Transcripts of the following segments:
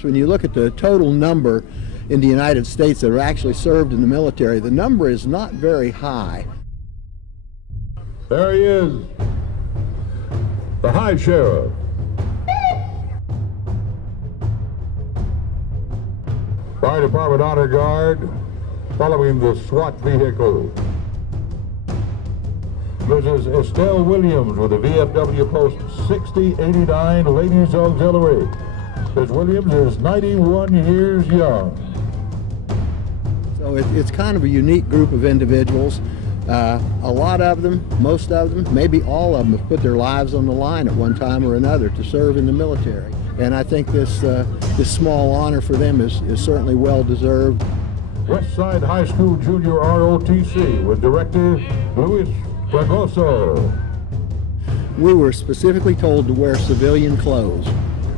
veterans. When you look at the total number in the United States that are actually served in the military, the number is not very high. There he is, the High Sheriff. Fire Department Honor Guard following the SWAT vehicle. Mrs. Estelle Williams with the VFW Post 6089 Ladies Auxiliary. Ms. Williams is 91 years young. So it's kind of a unique group of individuals. A lot of them, most of them, maybe all of them have put their lives on the line at one time or another to serve in the military. And I think this small honor for them is certainly well deserved. Westside High School Junior ROTC with Director Luis Fragoso. We were specifically told to wear civilian clothes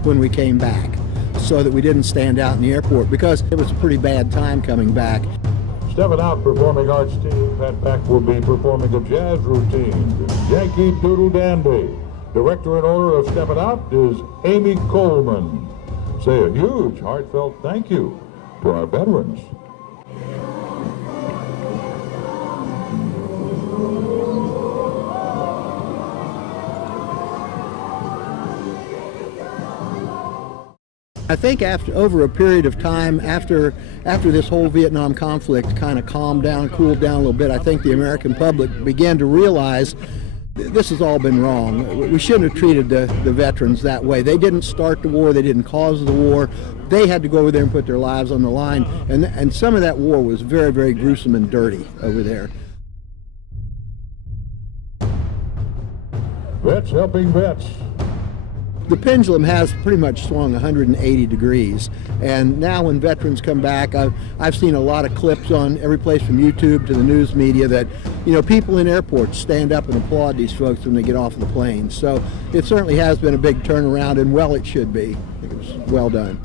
when we came back so that we didn't stand out in the airport because it was a pretty bad time coming back. Stepping out performing arts team, Pat Pack will be performing a jazz routine, Yankee Doodle Dandy. Director in order of Stepping Out is Amy Coleman. Say a huge heartfelt thank you to our veterans. I think over a period of time, after this whole Vietnam conflict kind of calmed down, cooled down a little bit, I think the American public began to realize this has all been wrong. We shouldn't have treated the veterans that way. They didn't start the war. They didn't cause the war. They had to go over there and put their lives on the line. And some of that war was very, very gruesome and dirty over there. Vets helping vets. The pendulum has pretty much swung 180 degrees, and now when veterans come back, I've seen a lot of clips on every place from YouTube to the news media that, you know, people in airports stand up and applaud these folks when they get off the plane. So it certainly has been a big turnaround, and well, it should be. I think it was well done.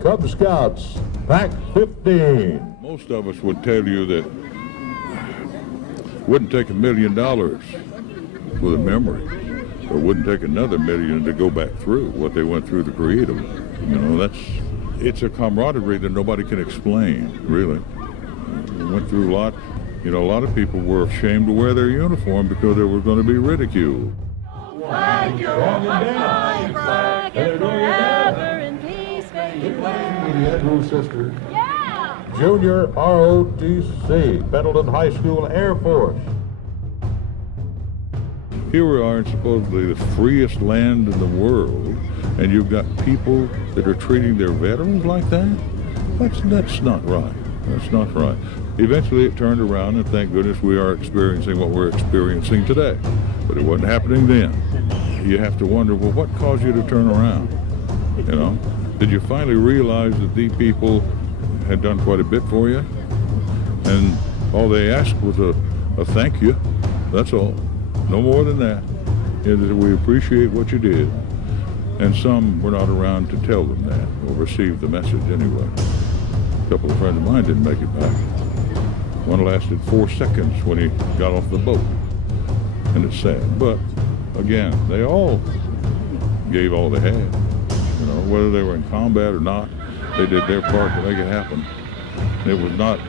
Cub Scouts, Pack 15. Most of us would tell you that it wouldn't take $1 million for the memory. It wouldn't take another $1 million to go back through what they went through to create them. You know, it's a camaraderie that nobody can explain, really. We went through a lot. You know, a lot of people were ashamed to wear their uniform because they were going to be ridiculed. Flag your flag and forever in peace, baby. Sister. Yeah! Junior ROTC, Pendleton High School Air Force. Here we are in supposedly the freest land in the world, and you've got people that are treating their veterans like that? That's not right. That's not right. Eventually it turned around, and thank goodness we are experiencing what we're experiencing today. But it wasn't happening then. You have to wonder, well, what caused you to turn around? You know? Did you finally realize that these people had done quite a bit for you? And all they asked was a thank you. That's all. No more than that. We appreciate what you did. And some were not around to tell them that or receive the message anyway. A couple of friends of mine didn't make it back. One lasted 4 seconds when he got off the boat. And it's sad. But again, they all gave all they had. You know, whether they were in combat or not, they did their part to make it happen. It was not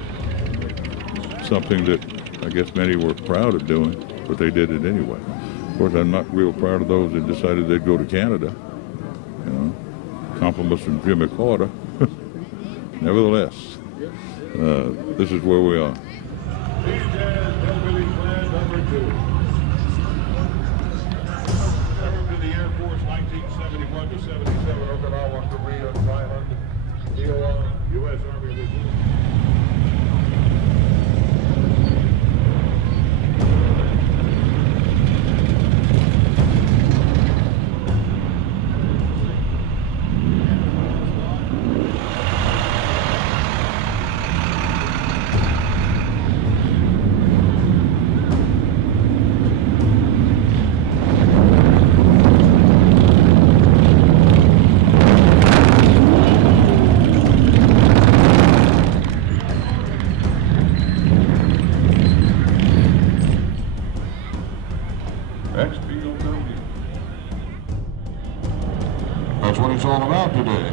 something that I guess many were proud of doing, but they did it anyway. Of course, I'm not real proud of those that decided they'd go to Canada. You know, compliments from Jimmy Carter. Nevertheless, this is where we are. Hillbilly Plan number 2. Ever to the Air Force, 1971 to 77, Okinawa, Korea, Thailand, Iowa, U.S. Army Reserve. XPOW. That's what it's all about today.